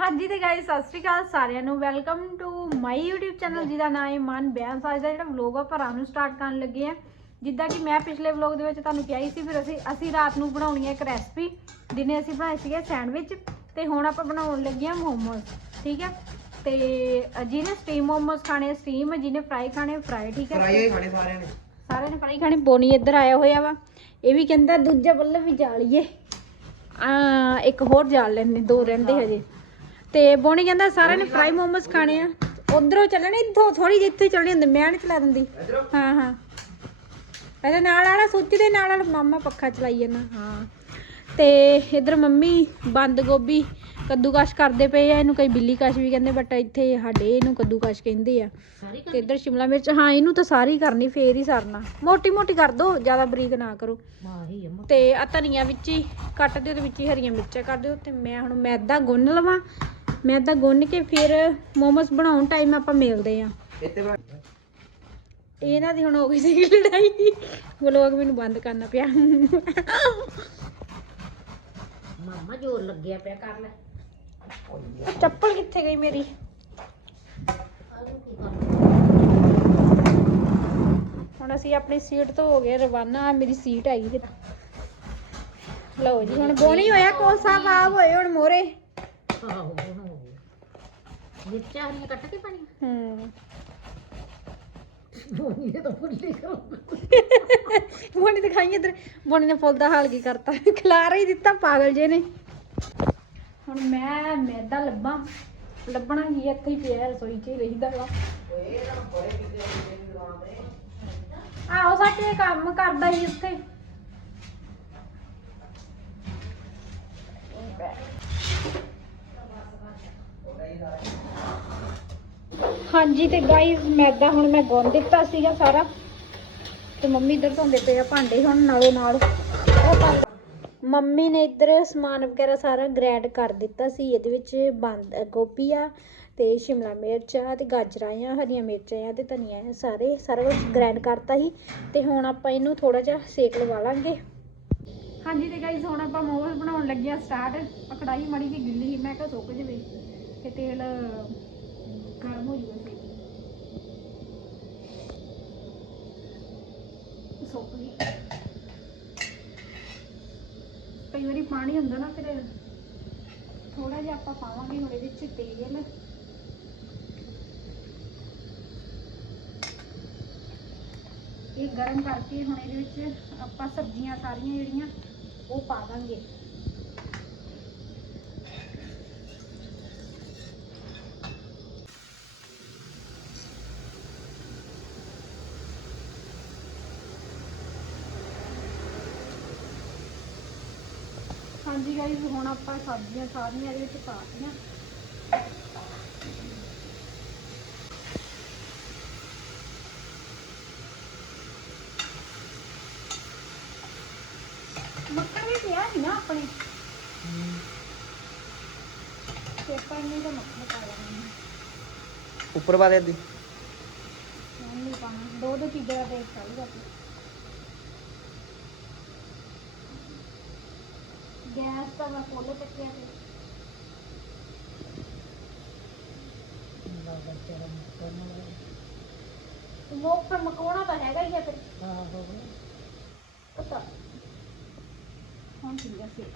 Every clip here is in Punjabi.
ਹਾਂਜੀ ਤੇ ਗਾਇਸ ਸਤਿ ਸ਼੍ਰੀ ਅਕਾਲ ਸਾਰਿਆਂ ਨੂੰ। Welcome to my YouTube channel ਜਿਹਦਾ ਨਾਮ ਹੈ ਮਨ ਬਿਆਨ ਸਾਜ ਦਾ ਜਿਹੜਾ ਵਲੌਗ ਆ ਭਰਾ ਨੂੰ ਸਟਾਰਟ ਕਰਨ ਲੱਗੇ ਆ ਜਿੱਦਾਂ ਕਿ ਮੈਂ ਪਿਛਲੇ ਵਲੌਗ ਦੇ ਵਿੱਚ ਤੁਹਾਨੂੰ ਕਿਹਾ ਹੀ ਸੀ ਫਿਰ ਅਸੀਂ ਅਸੀਂ ਰਾਤ ਨੂੰ ਬਣਾਉਣੀ ਹੈ ਇੱਕ ਰੈਸਪੀ ਦਿਨੇ ਅਸੀਂ ਬਣਾਏ ਸੀਗੇ ਸੈਂਡਵਿਚ ਤੇ ਹੁਣ ਆਪਾਂ ਬਣਾਉਣ ਲੱਗੇ ਆ ਮੋਮੋਸ ਠੀਕ ਹੈ? ਤੇ ਜਿਹਨੇ ਸਟੀਮ ਮੋਮੋਸ ਖਾਣੇ ਸਟੀਮ ਜਿਹਨੇ ਫਰਾਈ ਖਾਣੇ ਫਰਾਈ ਠੀਕ ਹੈ? ਫਰਾਈ ਹੋਏ ਖਾਣੇ ਸਾਰਿਆਂ ਨੇ। ਸਾਰਿਆਂ ਨੇ ਫਰਾਈ ਖਾਣੇ ਬੋਨੀ ਇੱਧਰ ਆਇਆ ਹੋਇਆ ਵਾ। ਇਹ ਵੀ ਕਹਿੰਦਾ ਦੂਜਾ ਬੱਲੇ ਵੀ ਜਾਲੀਏ ਆ ਇੱਕ ਹੋਰ ਜਾਲ ਲੈਣੇ ਦੋ ਰਹਿੰਦੇ ਹਜੇ। ਤੇ ਬੋਨੀ ਕਹਿੰਦਾ ਸਾਰਿਆਂ ਨੇ ਫਰਾਈ ਮੋਮੋਸ ਖਾਣੇ ਆ। ਉਧਰੋਂ ਚੱਲਣੇ ਇੱਥੋਂ ਥੋੜੀ ਜਿਹੀ ਇੱਥੇ ਚੱਲਣੀ ਹੁੰਦੀ ਮੈਂ ਨਹੀਂ ਚਲਾ ਦਿੰਦੀ। ਹਾਂ ਹਾਂ। ਇਹਦੇ ਨਾਲ ਵਾਲਾ ਸੁੱਚ ਦੇ ਨਾਲ ਵਾਲਾ ਮਾਮਾ ਪੱਖਾ ਚਲਾਈ ਜਾਂਦਾ। ਹਾਂ। ਤੇ ਇਧਰ ਮੰਮੀ ਬੰਦ ਗੋਭੀ ਕੱਦੂਕਸ਼ ਕਰਦੇ ਪਏ ਆ ਇਹਨੂੰ ਕਈ ਬਿੱਲੀ ਕਸ਼ ਵੀ ਕਹਿੰਦੇ ਬਟ ਇੱਥੇ ਸਾਡੇ ਇਹਨੂੰ ਕੱਦੂਕਸ਼ ਕਹਿੰਦੇ ਆ। ਤੇ ਇਧਰ ਸ਼ਿਮਲਾ ਮਿਰਚ ਹਾਂ ਇਹਨੂੰ ਤਾਂ ਸਾਰੀ ਕਰਨੀ ਫੇਰ ਹੀ ਸਰਨਾ। ਮੋਟੀ ਮੋਟੀ ਕਰ ਦੋ ਜ਼ਿਆਦਾ ਬਰੀਕ ਨਾ ਕਰੋ। ਤੇ ਆ ਧਨੀਆ ਵਿੱਚ ਹੀ ਕੱਟ ਦਿਓ ਤੇ ਵਿੱਚ ਹੀ ਹਰੀਆਂ ਮਿਰਚਾਂ ਕਰ ਦਿਓ ਤੇ ਮੈਂ ਹੁਣ ਮੈਦਾ ਗੁੰਨ ਲਵਾਂ। ਮੈਦਾ ਗੁੰਨ ਕੇ ਫਿਰ ਮੋਮੋਸ ਬਣਾਉਣ ਟਾਈਮ ਆਪਾਂ ਮਿਲਦੇ ਆ। ਇਹਨਾਂ ਦੀ ਹੁਣ ਹੋ ਗਈ ਸੀ ਲੜਾਈ। ਵਲੋਗ ਮੈਨੂੰ ਬੰਦ ਕਰਨਾ ਪਿਆ। ਮਾਮਾ ਜੋਰ ਲੱਗਿਆ ਪਿਆ ਕਰ ਲੈ। ਚੱਪਲ ਕਿੱਥੇ ਗਈ ਮੇਰੀ? ਹੁਣ ਅਸੀਂ ਆਪਣੀ ਸੀਟ ਤੋਂ ਹੋ ਗਏ ਰਵਾਨਾ ਮੇਰੀ ਸੀਟ ਹੈਗੀ ਫਿਰ ਲਓ ਜੀ ਹੁਣ ਬੋਣੀ ਹੋਇਆ ਕੋਸਾ ਬਾਬ ਹੋਏ ਹੁਣ ਮੋਰੇ ਆਹੋ ਮਿਰਚਾਂ ਹਰੀਆਂ ਕੱਟ ਕੇ ਪਾਣੀ ਹੂੰ। ਦੇ ਤਾਂ ਫੁੱਲੇ ਕਰੋ ਬੋਣੀ ਦਿਖਾਈ ਇੱਧਰ ਬੋਣੀ ਨੇ ਫੁੱਲ ਦਾ ਹਾਲ ਕੀ ਕਰਤਾ। ਖਿਲਾਰ ਹੀ ਦਿੱਤਾ ਪਾਗਲ ਜੇ ਨੇ। ਹੁਣ ਮੈਂ ਮੈਦਾ ਲੱਭਾਂ ਲੱਭਣਾ ਕੀ ਆ, ਇੱਥੇ ਹੀ ਪਿਆ ਰਸੋਈ 'ਚ ਹੀ ਰਹੀਦਾ ਵਾ। ਆਹੋ ਸਾਡੇ ਕੰਮ ਕਰਦਾ ਹੀ ਉੱਥੇ। ਹਾਂਜੀ ਤੇ ਗਾਈਜ਼ ਮੈਦਾ ਹੁਣ ਮੈਂ ਗੁੰਨ ਦਿੱਤਾ ਸੀਗਾ ਸਾਰਾ। ਤੇ ਮੰਮੀ ਇੱਧਰ ਧੋਂਦੇ ਪਏ ਆ ਭਾਂਡੇ ਹੁਣ ਨਾਲੇ ਨਾਲ ਉਹ ਪਾ- ਮੰਮੀ ਨੇ ਇੱਧਰ ਸਮਾਨ ਵਗੈਰਾ ਸਾਰਾ ਗ੍ਰੈਂਡ ਕਰ ਦਿੱਤਾ ਸੀ। ਇਹਦੇ ਵਿੱਚ ਬੰਦ ਗੋਭੀ ਆ ਤੇ ਸ਼ਿਮਲਾ ਮਿਰਚ ਆ ਤੇ ਗਾਜਰਾਂ ਆ, ਹਰੀਆਂ ਮਿਰਚਾਂ ਆ ਤੇ ਧਨੀਆ ਆ, ਸਾਰੇ, ਸਾਰਾ ਕੁਝ ਗ੍ਰੈਂਡ ਕਰਤਾ ਸੀ। ਤੇ ਹੁਣ ਆਪਾਂ ਇਹਨੂੰ ਥੋੜਾ ਜਿਹਾ ਸੇਕ ਲਵਾ ਲਾਂਗੇ। ਹਾਂਜੀ ਤੇ ਗਾਈਜ਼ ਹੁਣ ਆਪਾਂ ਮੋਮੋਸ ਬਣਾਉਣ ਲੱਗੇ ਆ ਸਟਾਰਟ ਕੜਾਈ ਮੜੀ ਜੀ ਗਿੱਲੀ ਸੀ, ਮੈਂ ਕਿਹਾ ਸੁੱਕ ਜਵੇ ਤੇ ਤੇਲ ਗਰਮ ਹੋ ਜੂਗਾ ਫਿਰ ਸੁੱਕ ਗਈ। ਕਈ ਵਾਰੀ ਪਾਣੀ ਹੁੰਦਾ ਨਾ ਫਿਰ ਥੋੜਾ ਜਿਹਾ ਆਪਾਂ ਪਾਵਾਂਗੇ ਹੁਣ ਇਹਦੇ ਵਿੱਚ ਤੇਲ। ਇਹ ਗਰਮ ਕਰਕੇ ਹੁਣ ਇਹਦੇ ਵਿੱਚ ਆਪਾਂ ਸਬਜ਼ੀਆਂ ਸਾਰੀਆਂ ਜਿਹੜੀਆਂ ਉਹ ਪਾ ਦਾਂਗੇ। ਹਾਂਜੀ ਗਾਈਜ਼ ਹੁਣ ਆਪਾਂ ਸਬਜ਼ੀਆਂ ਸਾਰੀਆਂ ਇਹਦੇ ਵਿੱਚ ਪਾ ਦਿੱਤੀਆਂ। ਮੱਖਣ ਵੀ ਪਿਆ ਸੀ ਨਾ ਆਪਣੇ। ਤੇ ਆਪਾਂ ਨਹੀਂ ਤਾਂ ਮੱਖਣ ਪਾ ਲੈਣਾ ਉੱਪਰ ਪਾ ਦੇ ਦੀ ਹੁਣ ਨਹੀਂ ਪਾਣਾ ਦੋ ਦੋ ਚੀਜ਼ਾਂ ਦਾ ਟੇਸਟ ਆਊਗਾ ਫਿਰ ਗੈਸ ਤਾਂ ਮੈਂ ਫੁੱਲ ਚੱਕਿਆ ਤੇ ਮੋਕ ਪਰ ਮਕੋਣਾ ਤਾਂ ਹੈਗਾ ਹੀ ਆ ਫਿਰ। ਆਹੋ। ਪਤਾ। ਹੁਣ ਠੀਕ ਆ ਫਿਰ।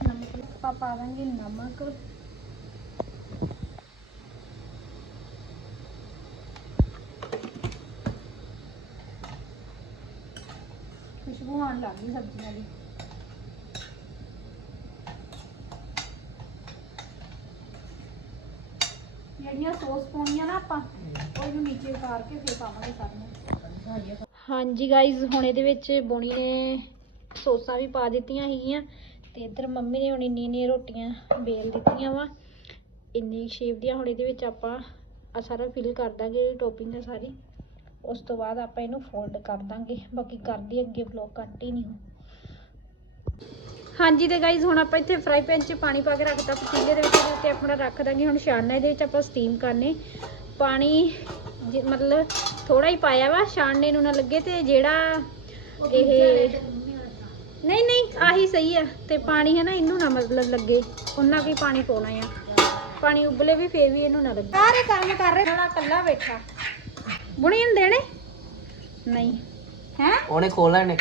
ਨਮਕ ਆਪਾਂ ਪਾ ਦਾਂਗੇ ਨਮਕ। ਖੁਸ਼ਬੂ ਆਉਣ ਲੱਗ ਗਈ ਸਬਜ਼ੀਆਂ ਦੀ ਜਿਹੜੀਆਂ ਸੌਸ ਪਾਉਣੀਆਂ ਨਾ ਆਪਾਂ, ਉਹ ਇਹਨੂੰ ਨੀਚੇ ਉਤਾਰ ਕੇ ਫਿਰ ਪਾਵਾਂਗੇ ਸਾਰੀਆਂ ਹਾਂਜੀ ਗਾਈਜ਼ ਹੁਣ ਇਹਦੇ ਵਿੱਚ ਬੋਣੀ ਨੇ ਸੌਸਾਂ ਵੀ ਪਾ ਦਿੱਤੀਆਂ ਹੈਗੀਆਂ ਤੇ ਇੱਧਰ ਮੰਮੀ ਨੇ ਹੁਣ ਇੰਨੀ ਇੰਨੀ ਰੋਟੀਆਂ ਬੇਲ ਦਿੱਤੀਆਂ ਵਾ। ਇੰਨੀ ਸ਼ੇਪ ਦੀਆਂ ਹੁਣ ਇਹਦੇ ਵਿੱਚ ਆਪਾਂ ਆ ਸਾਰਾ ਫਿਲ ਕਰ ਦਾਂਗੇ ਟੋਪਿੰਗ ਆ ਸਾਰੀ। ਉਸ ਤੋਂ ਬਾਅਦ ਆਪਾਂ ਇਹਨੂੰ ਫੋਲਡ ਕਰ ਦਾਂਗੇ। ਬਾਕੀ ਕਰਦੀ ਅੱਗੇ ਵਲੌਗ ਕੰਟੀਨਿਊ ਹਾਂਜੀ ਤੇ ਗਾਈਜ਼ ਹੁਣ ਆਪਾਂ ਇੱਥੇ ਫਰਾਈ ਪੈਨ 'ਚ ਪਾਣੀ ਪਾ ਕੇ ਰੱਖਤਾ। ਪਤੀਲੇ ਦੇ ਵਿੱਚ ਉੱਤੇ ਆਪਣਾ ਰੱਖ ਦਾਂਗੇ। ਹੁਣ ਛਾਣਨਾ ਇਹਦੇ ਵਿੱਚ ਆਪਾਂ ਸਟੀਮ ਕਰਨੇ। ਪਾਣੀ ਮਤਲਬ ਥੋੜਾ ਹੀ ਪਾਇਆ ਵਾ ਛਾਣਨੇ ਨੂੰ ਨਾ ਲੱਗੇ ਤੇ ਜਿਹੜਾ ਇਹ ਨਹੀਂ ਨਹੀਂ ਆਹੀ ਸਹੀ ਆ। ਤੇ ਪਾਣੀ ਹੈ ਨਾ ਇਹਨੂੰ ਨਾ ਮਤਲਬ ਲੱਗੇ। ਉਹਨਾਂ ਕੀ ਪਾਣੀ ਪਾਉਣਾ ਆ। ਪਾਣੀ ਉਬਲੇ ਵੀ ਫੇਰ ਵੀ ਇਹਨੂੰ ਨਾ ਲੱਗੇ। ਸਾਰੇ ਕੰਮ ਕਰ ਰਹੇ। ਥੋੜਾ ਕੱਲਾ ਬੈਠਾ। ਬੁਣੀ ਨੂੰ? ਦੇਣੇ ਨਹੀਂ। ਹੈ? ਉਹਨੇ ਖੋਲ ਲੈਣੇ।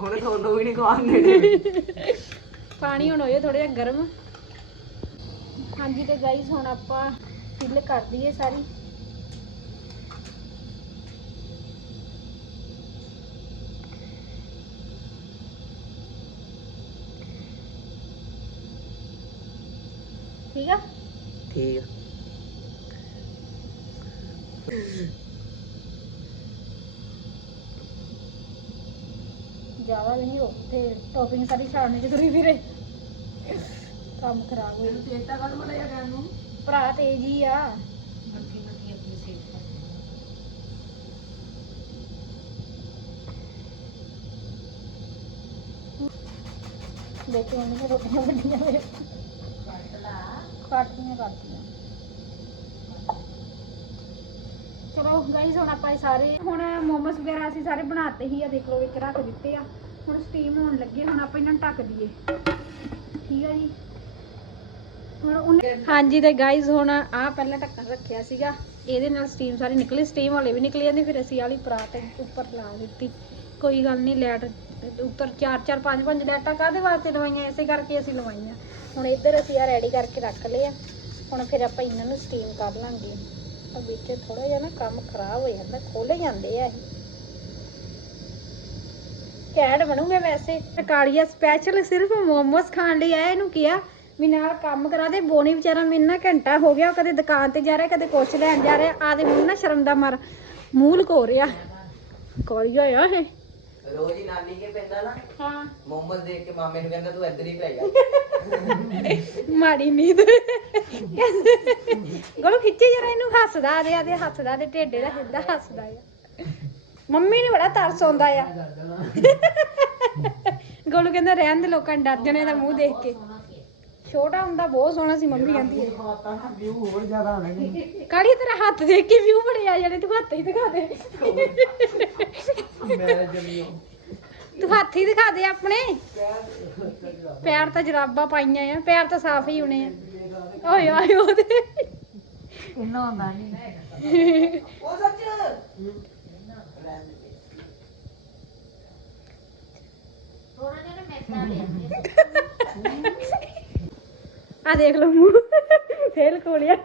ਉਹਨੇ ਤੁਹਾਨੂੰ ਵੀ ਨਹੀਂ ਖਵਾਉਣ ਦੇਣੇ। ਪਾਣੀ ਹੁਣ ਹੋਏ ਥੋੜਾ ਜਿਹਾ ਗਰਮ। ਹਾਂਜੀ ਤੇ ਗਾਈਸ ਹੁਣ ਆਪਾਂ ਫਿਲ ਕਰ ਦਈਏ ਸਾਰੀ। ਠੀਕ ਆ? ਠੀਕ ਆ। ਜ਼ਿਆਦਾ ਨਹੀਂ ਉੱਥੇ ਟੌਪਿੰਗ ਸਾਰੀ ਛਾੜਨੇ ਤੁਰੀ ਫਿਰੇ ਕੰਮ ਖਰਾਬ ਹੋਇਆ ਚੇਤਾ ਕਰ ਮੜਾ ਜਾ ਨੂੰ? ਭਰਾ ਤੇਜ ਹੀ ਆ। ਮੱਠੀ ਮੱਠੀ ਆਪਣੀ ਸੇਵ ਕਰ। ਦੇਖੋ ਉਹਨੇ ਰੋਟੀਆਂ ਵੱਡੀਆਂ ਵੇ ਕੱਟ ਲਾ। ਕੱਟਦੀਆਂ ਕਰਦੀਆਂ ਚਲੋ ਗਾਈਸ ਹੁਣ ਆਪਾਂ ਇਹ ਸਾਰੇ, ਹੁਣ ਮੋਮੋਸ ਵਗੈਰਾ ਅਸੀਂ ਸਾਰੇ ਬਣਾਤੇ ਹੀ ਆ, ਦੇਖ ਲਓ, ਵਿੱਚ ਰੱਖ ਦਿੱਤੇ ਆ। ਹੁਣ ਸਟੀਮ ਹੋਣ ਲੱਗੇ, ਹੁਣ ਆਪਾਂ ਇਹਨਾਂ ਨੂੰ ਢੱਕ ਦਈਏ। ਠੀਕ ਆ ਜੀ? ਹੁਣ ਉਹਨੇ ਹਾਂਜੀ ਤੇ ਗਾਈਸ ਹੁਣ ਆ ਪਹਿਲਾਂ ਢੱਕਣ ਰੱਖਿਆ ਸੀਗਾ। ਇਹਦੇ ਨਾਲ ਸਟੀਮ ਸਾਰੀ ਨਿਕਲੀ ਸਟੀਮ ਹੌਲੇ ਵੀ ਨਿਕਲੀ ਜਾਂਦੀ, ਫਿਰ ਅਸੀਂ ਆਲੀ ਪਰਾਤ ਉੱਪਰ ਲਾ ਦਿੱਤੀ। ਕੋਈ ਗੱਲ ਨਹੀਂ ਲੈਟ ਉੱਪਰ 4 4 5 5 ਲੈਟਾਂ ਕਾਹਦੇ ਵਾਸਤੇ ਲਵਾਈਆਂ? ਇਸੇ ਕਰਕੇ ਅਸੀਂ ਲਵਾਈਆਂ। ਹੁਣ ਇੱਧਰ ਅਸੀਂ ਆ ਰੈਡੀ ਕਰਕੇ ਰੱਖ ਲਏ ਆ। ਹੁਣ ਫਿਰ ਆਪਾਂ ਇਹਨਾਂ ਨੂੰ ਸਟੀਮ ਕਰ ਲਾਂਗੇ। ਆ ਵਿੱਚ ਥੋੜਾ ਜਿਹਾ ਨਾ ਕੰਮ ਖਰਾਬ ਹੋ ਜਾਂਦਾ ਖੋਲੇ ਜਾਂਦੇ ਆ ਇਹ। ਕੈਡ ਬਣੂਗੇ ਵੈਸੇ। ਕਾਲੀਆ ਸਪੈਸ਼ਲ ਸਿਰਫ ਮੋਮੋਸ ਖਾਣ ਲਈ ਆਇਆ, ਇਹਨੂੰ ਕਿਹਾ ਵੀ ਨਾਲ ਕੰਮ ਕਰਾ ਦੇ ਬੋਨੀ ਵਿਚਾਰਾ ਮੈਨੂੰ ਨਾ ਘੰਟਾ ਹੋ ਗਿਆ ਕਦੇ ਦੁਕਾਨ ਤੇ ਜਾ ਰਿਹਾ, ਕਦੇ ਕੁਛ ਲੈਣ ਜਾ ਰਿਹਾ ਆਦੇ ਮੂੰਹ ਨਾ ਸ਼ਰਮ ਦਾ ਮਰ, ਮੂਲ ਲਕੋ ਰਿਹਾ ਕਾਲੀਆ ਆ ਇਹ। ਰੋਜ਼ ਹੀ ਨਾਨੀ ਕੇ ਪੈਂਦਾ ਨਾ। ਹਾਂ। ਮੋਮੋਸ ਦੇਖ ਕੇ ਮਾਮੇ ਨੂੰ ਕਹਿੰਦਾ ਤੂੰ ਇੱਧਰ ਹੀ ਪੈ ਜਾ। ਮਾੜੀ ਨੀਂਦ। ਗੋਲੂ ਖਿੱਚੇ ਜਰਾ ਇਹਨੂੰ ਹੱਸਦਾ ਹੱਸਦਾ ਤੇ ਢੇਡੇ ਦਾ ਹੱਸਦਾ ਆ। ਮੰਮੀ ਨੂੰ ਬੜਾ ਤਰਸ ਆਉਂਦਾ ਆ। ਗੋਲੂ ਕਹਿੰਦਾ ਰਹਿਣ ਦੇ ਲੋਕਾਂ ਨੂੰ ਡਰ ਜਾਣੇ ਦਾ ਮੂੰਹ ਦੇਖ ਕੇ। ਛੋਟਾ ਹੁੰਦਾ ਬਹੁਤ ਸੋਹਣਾ ਸੀ ਮੰਮੀ ਕਹਿੰਦੀ ਹੈ। ਵਿਊ ਹੋਰ ਜ਼ਿਆਦਾ ਹੋਣਗੇ ਕਾੜੀ ਤੇਰਾ ਹੱਥ ਦੇਖ ਕੇ ਵਿਊ ਬੜੇ ਆ ਜਾਣੇ ਤੂੰ ਹੱਥ ਹੀ ਦਿਖਾ ਦੇ। ਮੈਂ ਜੰਮੀ ਤੂੰ ਹੱਥ ਹੀ ਦਿਖਾ ਦੇ ਆਪਣੇ। ਪੈਰ ਤਾਂ ਜਰਾਬਾਂ ਪਾਈਆਂ ਆ ਪੈਰ ਤਾਂ ਸਾਫ਼ ਹੀ ਹੋਣੇ ਆ। ਓਏ ਆਏ ਉਹਦੇ। ਇਹਨਾਂ ਹੁੰਦਾ ਨਹੀਂ ਉਹ ਸੱਚ? ਥੋੜਾ ਜਿਹਾ ਨਾ ਮੈਦਾ ਦੇ ਆ ਦੇਖ ਲਓ ਮੂੰਹ। ਫੇਲ ਕੋਲਿਆ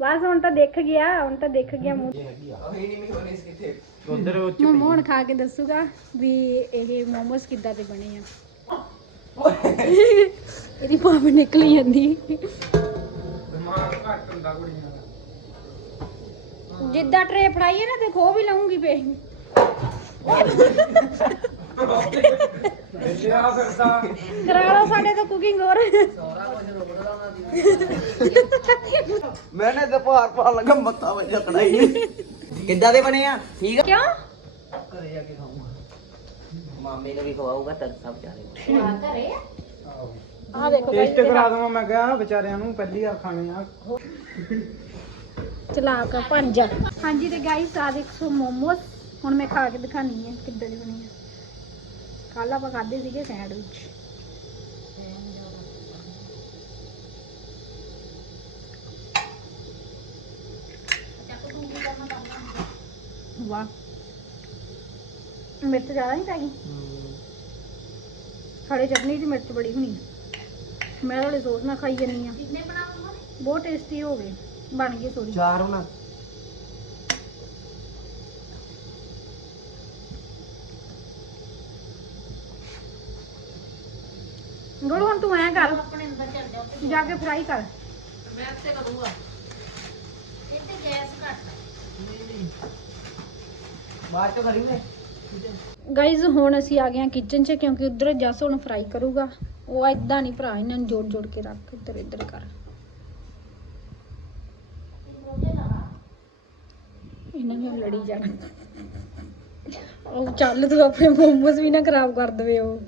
ਬਸ ਹੁਣ ਤਾਂ ਦੇਖ ਗਿਆ ਹੁਣ ਤਾਂ ਦੇਖ ਗਿਆ ਮੂੰਹ। ਅਹੀਂ ਨਹੀਂ ਮੈਂ ਹੋਣੀ ਸੀ ਕਿਤੇ ਮੋਮੋ ਹੁਣ ਖਾ ਕੇ ਦੱਸੂਗਾ ਵੀ ਇਹ ਮੋਮੋਸ ਕਿੱਦਾਂ ਦੇ ਬਣੇ ਆ। ਇਹਦੀ ਭਾਪ ਨਿਕਲੀ ਜਾਂਦੀ। ਦਿਮਾਗ ਘੱਟ ਹੁੰਦਾ ਕੁੜੀਆਂ ਦਾ। ਜਿੱਦਾਂ ਟਰੇ ਫੜਾਈਏ ਨਾ ਤੇ ਖੋ ਵੀ ਲਾਉਂਗੀ ਪੇ ਦੇਖਿਆ ਫਿਰਦਾ ਕਰਾ ਲਓ ਸਾਡੇ ਤੋਂ ਕੁਕਿੰਗ ਹੋਰ। ਮੈਨੇ ਤੇ ਭਾਰ ਪਾ ਲਗਾ ਮੱਤਾ ਵਜਾ ਕੜਾਈ ਕਿੱਦਾਂ ਦੇ ਬਣੇ ਆ? ਠੀਕ ਆ? ਕਿਉਂ? ਘਰੇ ਜਾ ਕੇ ਖਾਊਂਗਾ। ਮਾਮੇ ਨੂੰ ਵੀ ਖਵਾਊਗਾ ਤਦ ਸਭ ਚਾਰੇ ਘਰੇ ਆ। ਦੇਖੋ ਟੇਸਟ ਕਰਾ ਦਵਾਂ ਮੈਂ ਕਿਹਾ ਵਿਚਾਰਿਆਂ ਨੂੰ ਪਹਿਲੀ ਵਾਰ ਖਾਣੇ ਆ। ਚਲਾਕ ਪੰਜ ਹਾਂਜੀ ਤੇ ਗਾਈਸ ਆ ਦੇਖੋ ਮੋਮੋਸ। ਹੁਣ ਮੈਂ ਖਾ ਕੇ ਦਿਖਾਣੀ ਹੈ ਕਿੱਦਾਂ ਦੇ ਬਣੇ ਆ। ਕੱਲ ਆਪਾਂ ਖਾਦੇ ਸੀਗੇ ਸੈਂਡਵਿਚ। ਵਾਹ। ਮਿਰਚ ਜ਼ਿਆਦਾ ਨਹੀਂ ਪੈ ਗਈ ਖੜੇ ਚਟਨੀ ਦੀ ਮਿਰਚ ਬੜੀ ਹੋਣੀ। ਮੈਂ ਤੁਹਾਡੇ ਸੋਸ ਨਾਲ ਖਾਈ ਜਾਨੀ ਆ। ਕਿੰਨੇ ਬਣਾਉਂਗਾ? ਬਹੁਤ ਟੇਸਟੀ ਹੋ ਗਏ। ਬਣ ਗਏ ਸੋਰੀ। ਚਾਰ ਹੁਣ। ਗੋਲ ਹੁਣ ਤੂੰ ਐਂ ਕਰ। ਆਪਣੇ ਅੰਦਰ ਚੱਲ ਜਾਓ ਤੇ ਜਾ ਕੇ ਫਰਾਈ ਕਰ। ਮੈਂ ਤੇ ਕਰੂੰਗਾ। ਇੱਥੇ ਗੈਸ ਘੱਟ ਬਾਅਦ ਚ ਕਰੀਏ। ਗਾਈਜ਼ ਹੁਣ ਅਸੀਂ ਆ ਗਏ ਹਾਂ ਕਿਚਨ 'ਚ ਕਿਉਂਕਿ ਉਧਰ ਜਸ ਹੁਣ ਫਰਾਈ ਕਰੂਗਾ। ਉਹ ਐਦਾਂ ਨਹੀਂ ਭਰਾ ਇਹਨਾਂ ਨੂੰ ਜੋੜ ਜੋੜ ਕੇ ਰੱਖ ਇੱਧਰ ਇੱਧਰ ਕਰ। ਇਹਨਾਂ ਨੇ ਲੜੀ ਜਾਣਾ। ਉਹ ਚੱਲ ਤੂੰ ਆਪਣੇ ਮੋਮੋਸ ਵੀ ਨਾ ਖਰਾਬ ਕਰ ਦਵੇ ਉਹ।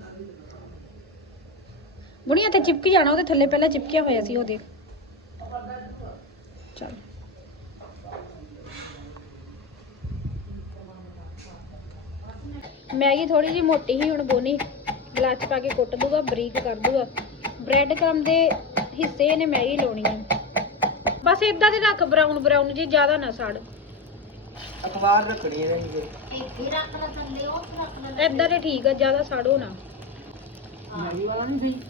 ਬੁਣੀਆ ਤੇ ਚਿਪਕ ਜਾਣਾ ਉਹਦੇ ਥੱਲੇ ਪਹਿਲਾਂ ਚਿਪਕਿਆ ਹੋਇਆ ਸੀ ਉਹ ਦੇਖ। ਚੱਲ। ਮੈਗੀ ਥੋੜੀ ਜਿਹੀ ਮੋਟੀ ਹੀ ਹੁਣ ਬੋਨੀ ਗਲਾਸ 'ਚ ਪਾ ਕੇ ਕੁੱਟ ਦੂਗਾ ਬਰੀਕ ਕਰ ਦੂਗਾ। ਬ੍ਰੈਡ ਕ੍ਰਮ ਦੇ ਹਿੱਸੇ ਇਹਨੇ ਮੈਗੀ ਲਾਉਣੀ ਹੈ ਬਸ ਇਦਾਂ ਦੇ ਰੱਖ ਬਰਾਊਨ ਬਰਾਊਨ ਜੀ ਜ਼ਿਆਦਾ ਨਾ ਸੜ। ਅਖਬਾਰ ਰੱਖਣੀ ਹੈ ਜੀ ਇੱਥੇ ਰੱਖ ਲੈ ਥੱਲੇ ਉਹ ਰੱਖ ਲੈ। ਇਦਾਂ ਦੇ ਠੀਕ ਆ ਜ਼ਿਆਦਾ ਸੜੋ ਨਾ। ਮੈਗੀ ਵਾਲਾ ਨਹੀਂ ਸਹੀ?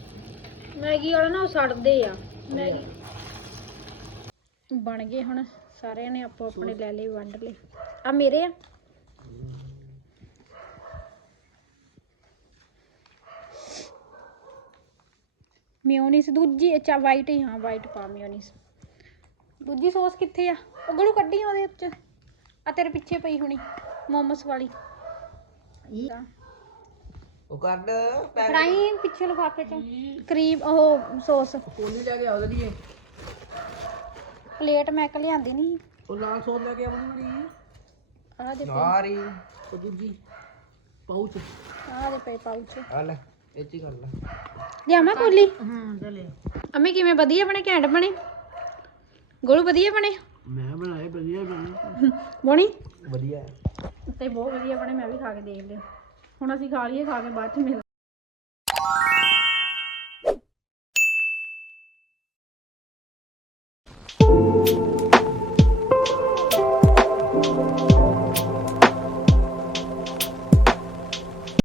ਮੈਗੀ ਵਾਲਾ ਨਾ ਉਹ ਸੜਦੇ ਆ ਮੈਗੀ। ਬਣ ਗਏ ਹੁਣ ਸਾਰਿਆਂ ਨੇ ਆਪੋ ਆਪਣੇ ਲੈ ਲਏ ਵੰਡ ਲਏ। ਆ ਮੇਰੇ ਆ? ਮਿਓਨੀਸ ਦੂਜੀ ਅੱਛਾ ਵਾਈਟ ਹੀ ਹਾਂ ਵਾਈਟ ਪਾ ਮਿਓਨੀਸ। ਦੂਜੀ ਸੌਸ ਕਿੱਥੇ ਆ? ਉਹ ਗਲੂ ਕੱਢੀ ਆ ਉਹਦੇ ਉੱਚ ਆ ਤੇਰੇ ਪਿੱਛੇ ਪਈ ਹੋਣੀ ਮੋਮੋਸ ਵਾਲੀ। ਉਹ ਕੱਢ ਪੈਕ ਫਰਾਈ ਪਿੱਛੇ ਲਿਫਾਫੇ ਚ। ਕਰੀਮ ਉਹ ਸੌਸ। ਕੋਲੀ ਲੈ ਕੇ ਆਉਦੇ ਲਈ। ਪਲੇਟ ਮੈਂ ਕ ਲਿਆਂਦੀ ਨਹੀਂ। ਉਹ ਲਾਲ ਸੌਸ ਲੈ ਕੇ ਆਉਣੀ ਮੜੀ ਆਹ ਦੇ ਸਾਰੀ ਉਹ ਦੂਜੀ ਪਾਉਚ ਆਹ ਦੇ ਪਏ ਪਾਉਚ ਆ ਲੈ ਇਹ ਚ ਹੀ ਕਰ ਲੈ। ਲਿਆਵਾਂ ਕੋਲੀ? ਹਾਂ ਚਲੇ ਅਮੇ ਕਿਵੇਂ ਵਧੀਆ ਬਣੇ ਘੈਂਟ ਬਣੇ? ਗੋਲੂ ਵਧੀਆ ਬਣੇ? ਮੈਂ ਬਣਾਏ ਵਧੀਆ ਬਣੇ। ਬੋਣੀ? ਵਧੀਆ। ਤੇ ਬਹੁਤ ਵਧੀਆ ਬਣੇ ਮੈਂ ਵੀ ਖਾ ਕੇ ਦੇਖ ਲਿਆ। ਹੁਣ ਅਸੀਂ ਖਾ ਲਈਏ ਖਾ ਕੇ ਬਾਅਦ ਚ ਮਿਲ